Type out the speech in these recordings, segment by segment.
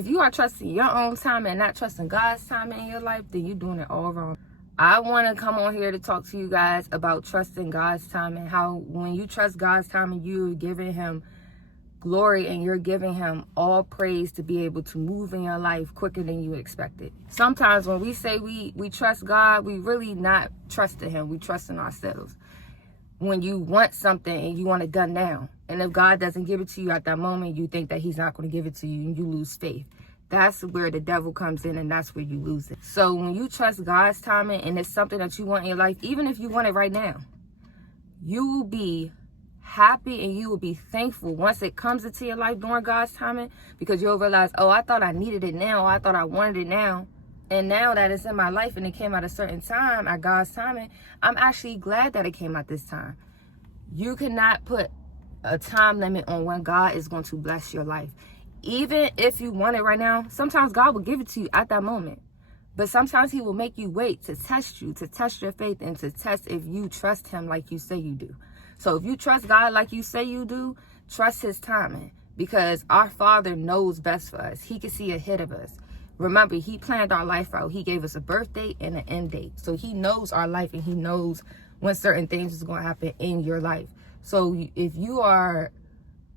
If you are trusting your own time and not trusting God's time in your life, then you're doing it all wrong. I want to come on here to talk to you guys about trusting God's time and how when you trust God's time and you're giving him glory and you're giving him all praise to be able to move in your life quicker than you expected. Sometimes when we say we trust God, we really not trusting him. We trusting ourselves. When you want something and you want it done now, and if God doesn't give it to you at that moment, you think that he's not going to give it to you and you lose faith. That's where the devil comes in, and that's where you lose it. So when you trust God's timing and it's something that you want in your life, even if you want it right now, you will be happy and you will be thankful once it comes into your life during God's timing, because you'll realize, oh, I thought I needed it now. I thought I wanted it now. And now that it's in my life and it came at a certain time, at God's timing, I'm actually glad that it came at this time. You cannot put a time limit on when God is going to bless your life. Even if you want it right now, sometimes God will give it to you at that moment. But sometimes he will make you wait to test you, to test your faith, and to test if you trust him like you say you do. So if you trust God like you say you do, trust his timing, because our Father knows best for us. He can see ahead of us. Remember, he planned our life out. He gave us a birth date and an end date. So he knows our life and he knows when certain things is going to happen in your life. So if you are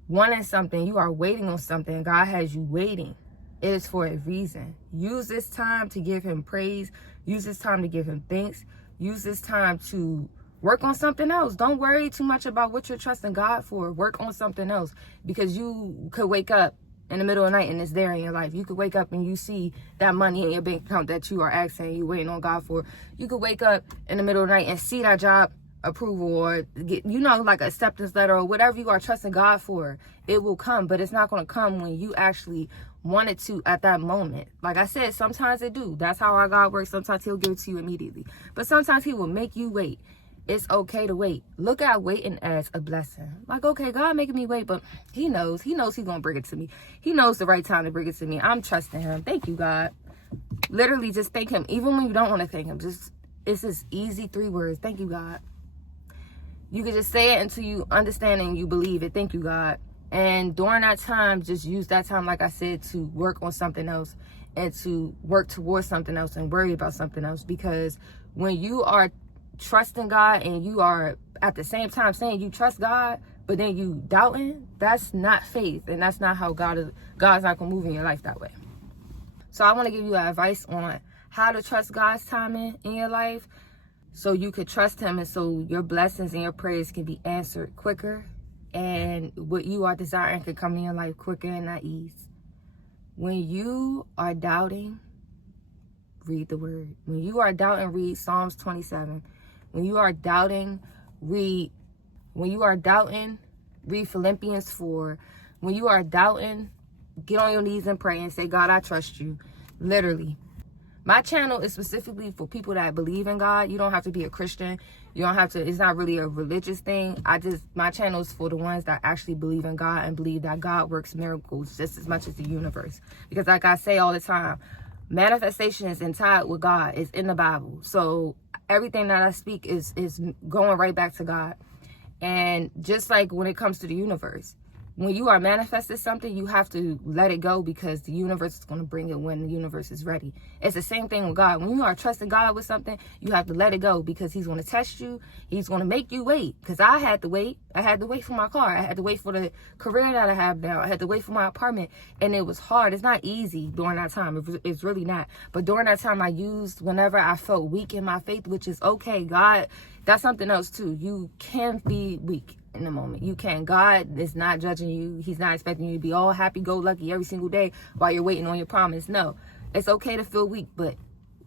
wanting something, you are waiting on something, God has you waiting, it is for a reason. Use this time to give him praise. Use this time to give him thanks. Use this time to work on something else. Don't worry too much about what you're trusting God for. Work on something else, because you could wake up in the middle of the night and it's there in your life. You could wake up and you see that money in your bank account that you are asking, you waiting on God for. You could wake up in the middle of the night and see that job approval or get, like acceptance letter or whatever you are trusting God for. It will come, but it's not going to come when you actually want it to at that moment. Like I said, sometimes it do. That's how our God works. Sometimes he'll give it to you immediately, but sometimes he will make you wait. It's okay to wait. Look at waiting as a blessing. Like, okay, God making me wait, but he knows he's going to bring it to me. He knows the right time to bring it to me. I'm trusting him. Thank you, God. Literally just thank him. Even when you don't want to thank him, it's just easy 3 words. Thank you, God. You can just say it until you understand and you believe it. Thank you, God. And during that time, just use that time, like I said, to work on something else and to work towards something else and worry about something else. Because when you are trusting God and you are at the same time saying you trust God, but then you doubting, that's not faith, and that's not how God's not gonna move in your life that way. So I want to give you advice on how to trust God's timing in your life, so you could trust him and so your blessings and your prayers can be answered quicker, and what you are desiring can come in your life quicker and at ease. When you are doubting, read the word. When you are doubting, read Psalms 27. When you are doubting, read Philippians 4. When you are doubting, get on your knees and pray and say, God, I trust you. Literally. My channel is specifically for people that believe in God. You don't have to be a Christian. You don't have to, it's not really a religious thing. My channel is for the ones that actually believe in God and believe that God works miracles just as much as the universe. Because like I say all the time, manifestation is tied with God. It's in the Bible. So everything that I speak is going right back to God. And just like when it comes to the universe, when you are manifesting something, you have to let it go, because the universe is going to bring it when the universe is ready. It's the same thing with God. When you are trusting God with something, you have to let it go, because he's going to test you. He's going to make you wait, because I had to wait. I had to wait for my car. I had to wait for the career that I have now. I had to wait for my apartment, and it was hard. It's not easy during that time. It's really not. But during that time, I used whenever I felt weak in my faith, which is okay. God, that's something else too. You can be weak in the moment. You can. God is not judging you. He's not expecting you to be all happy-go-lucky every single day while you're waiting on your promise. No, it's okay to feel weak, but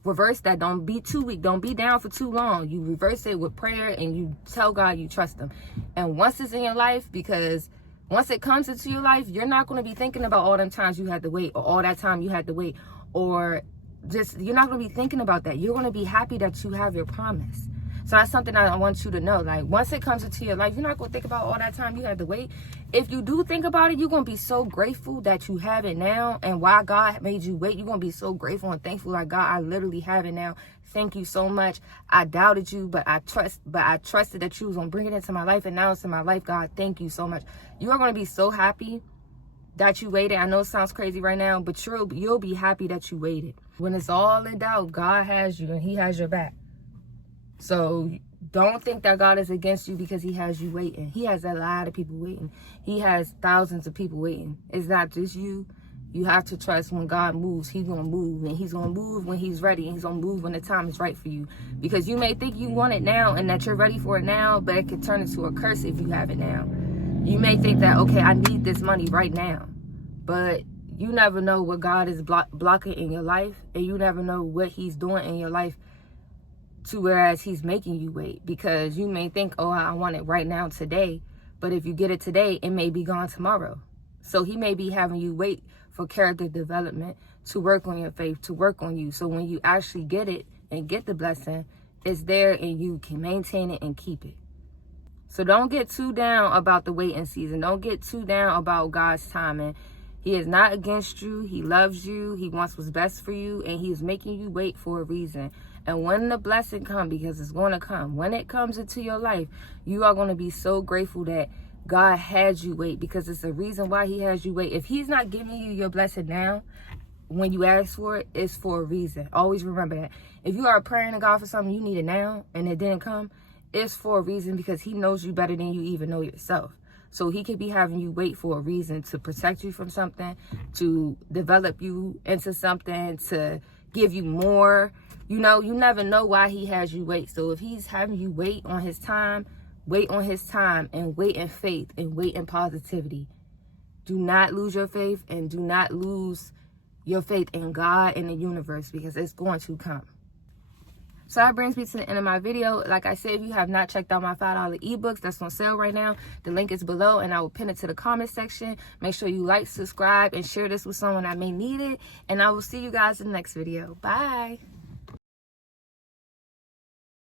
reverse that. Don't be too weak. Don't be down for too long. You reverse it with prayer and you tell God you trust him. And once it's in your life, because once it comes into your life, you're not going to be thinking about all them times you had to wait, or all that time you had to wait, or just, you're not going to be thinking about that. You're going to be happy that you have your promise. So that's something I want you to know. Like, once it comes into your life, you're not going to think about all that time you had to wait. If you do think about it, you're going to be so grateful that you have it now, and why God made you wait. You're going to be so grateful and thankful, like, God, I literally have it now. Thank you so much. I doubted you, but I trusted that you was going to bring it into my life, and now it's in my life. God, thank you so much. You are going to be so happy that you waited. I know it sounds crazy right now, but you'll be happy that you waited. When it's all in doubt, God has you and he has your back. So don't think that God is against you because he has you waiting. He has a lot of people waiting. He has thousands of people waiting. It's not just you. You have to trust when God moves, he's going to move. And he's going to move when he's ready. And he's going to move when the time is right for you. Because you may think you want it now and that you're ready for it now, but it could turn into a curse if you have it now. You may think that, okay, I need this money right now. But you never know what God is blocking in your life. And you never know what he's doing in your life to whereas he's making you wait. Because you may think, oh, I want it right now today. But if you get it today, it may be gone tomorrow. So he may be having you wait for character development, to work on your faith, to work on you. So when you actually get it and get the blessing, it's there and you can maintain it and keep it. So don't get too down about the waiting season. Don't get too down about God's timing. He is not against you. He loves you. He wants what's best for you. And he is making you wait for a reason. And when the blessing comes, because it's going to come, when it comes into your life, you are going to be so grateful that God had you wait, because it's a reason why he has you wait. If he's not giving you your blessing now, when you ask for it, it's for a reason. Always remember that. If you are praying to God for something you need it now and it didn't come, it's for a reason, because he knows you better than you even know yourself. So he could be having you wait for a reason, to protect you from something, to develop you into something, to give you more. You know, you never know why he has you wait. So if he's having you wait on his time, wait on his time, and wait in faith and wait in positivity. Do not lose your faith, and do not lose your faith in God and the universe, because it's going to come. So that brings me to the end of my video. Like I said, if you have not checked out my $5 ebooks that's on sale right now, the link is below and I will pin it to the comment section. Make sure you like, subscribe, and share this with someone that may need it. And I will see you guys in the next video. Bye.